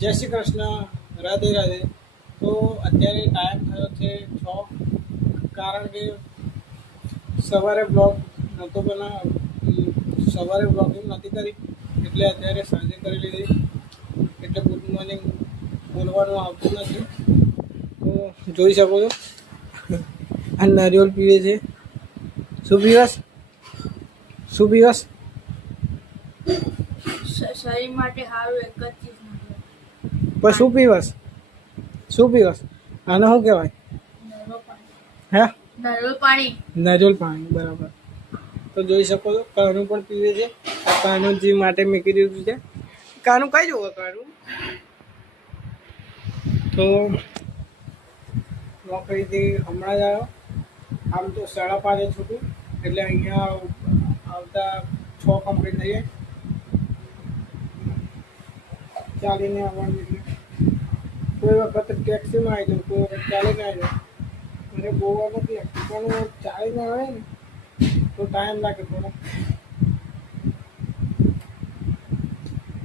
જય શ્રી કૃષ્ણ, રાધે રાધે. તો અત્યારે ટાઈમ થયો છે 6, કારણ કે સવારે બ્લોગ નહોતો સવારે બ્લોગિંગ નથી કરી, એટલે અત્યારે સાંજે કરી લીધી. એટલે ગુડ મોર્નિંગ બોલવાનું આવતું નથી. તો જોઈ શકો છો આ નારિયેળ પીવે છે. શું પીવસ? શું પીવસ? શરીર માટે સારું એક જ ચીજ પણ શું પીવસ? શું પીવસ? આને શું કહેવાય? હે? નારિયેળ પાણી. નારિયેળ પાણી, બરાબર. તો જોઈ શકો છો કાનું પણ પીવે છે. આ કાનુજી માટે મૂકી દીધું છે. કાનું કઈ જોવે કાનું? તો નોકરીથી હમણાં જ આવ્યો. આમ તો 5:30 છૂટું, એટલે અહીંયા આવતા 6 કમ્પ્લીટ થઈ જાય. ચાલીને આવવાનું, એટલે કોઈ વખત ટેક્સીમાં આવી જાઉં, કોઈ વખત ચાલીને આવી જાઉં. મને બહુ વાર નથી લાગતું, પણ ચાલીને આવે ને તો ટાઈમ લાગે થોડો.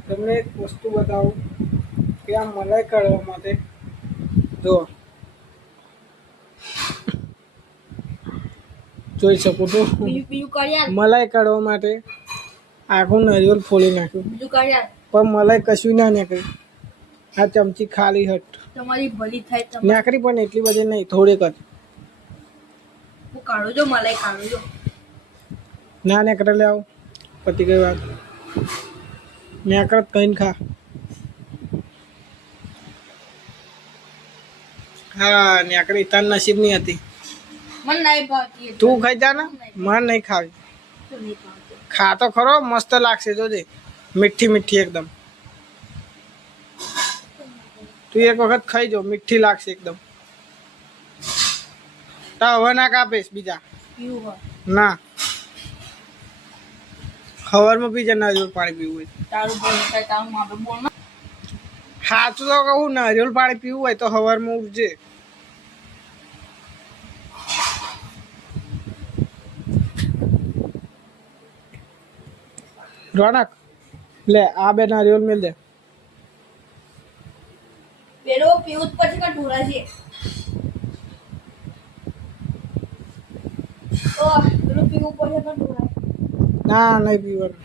તમને એક વસ્તુ બતાવું કે આ મલાઈ કાઢવા માટે જો જોઈ શકો છો. મલાઈ કાઢવા માટે આખું નારિયેળ ફોડી નાખ્યું, પણ મલાઈ કશું ના નીકળી. આ ચમચી ખાલી હટ તમારી ભલી થાય. નીકળી, પણ એટલી બધી નહીં, થોડીક જ. હું કાઢું જો મલાઈ કાઢું જો. ના નીકળે, લે આવું પતી ગઈ વાત. નીકળત કહીને ખા. હા નીકળી, તાર નસીબ ની હતી. મને નહીં ભાવતી. તું ખાઈ જા ને, મને નહીં ખાવી. ખા તો ખરો, મસ્ત લાગશે જોજે. મીઠી મીઠી એકદમ. તું એક વખત ખાઈ જો, મીઠી લાગશે એકદમ. તો હવે ના કાપીશ બીજા ના. સવારમાં પી જા નારિયેળ પાણી પીવું હોય. સાચું તો કહું, નારિયેળ પાણી પીવું હોય તો સવારમાં ઉઠજે. રોનક લે આ બે નારિયેળ મેલ દે. પેલો પીવું પછી કા ઢોળા છે. તો પેલો પીવું પછી કા ઢોળા. ના નહીં પીવાનું.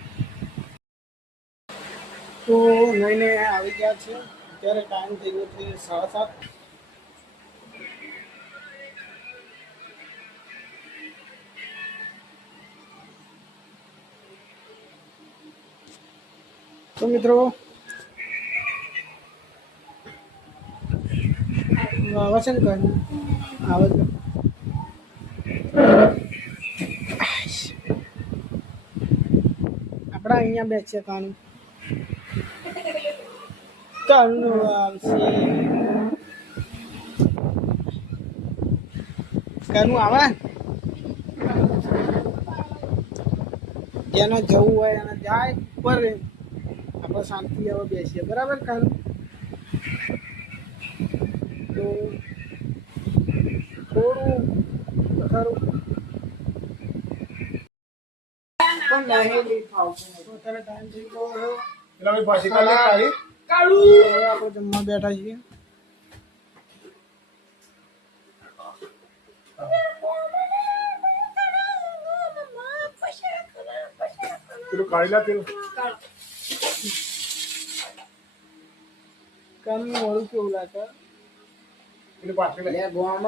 તો લઈને આવી ગયા છે. અત્યારે ટાઈમ થઈ ગયો છે 7:30. તો મિત્રો આવે છે ને કાનું આવે છે. આપણા અહીંયા બેસીએ કાનું. કાનું આવશે. કાનું આવે. જેને જવું હોય એને જાય ઉપર. આપણે શાંતિ હવે બેસીએ, બરાબર કાનું? તો થોડું ખરું પણ નહીં ફાવતું. અત્યારે ટાઈમ થઈ ગયો. હવે આપણે જમવા બેઠા છીએ. કાનું મોડું કેવું લાગે? બોલા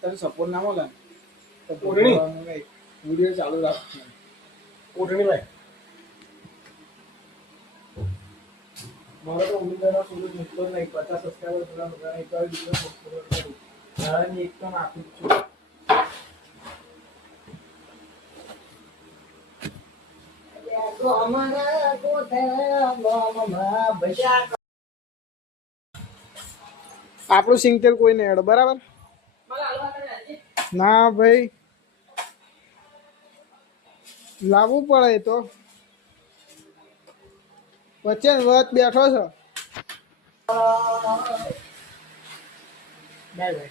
તને સપોર્ટ ના મળે તો વિડીયો ચાલુ રાખ. મારો તો ઉમેદવાર સુધી નીકળતો નહીં. 50 સબસ્ક્રાઈબર પેલા બધાને એક તો નાખું છું. આપણું સિંગતેલ કોઈ નહીં હેડો, બરાબર? ના ભાઈ, લાવવું પડે તો. વચ્ચે વત બેઠો છો. Bye bye.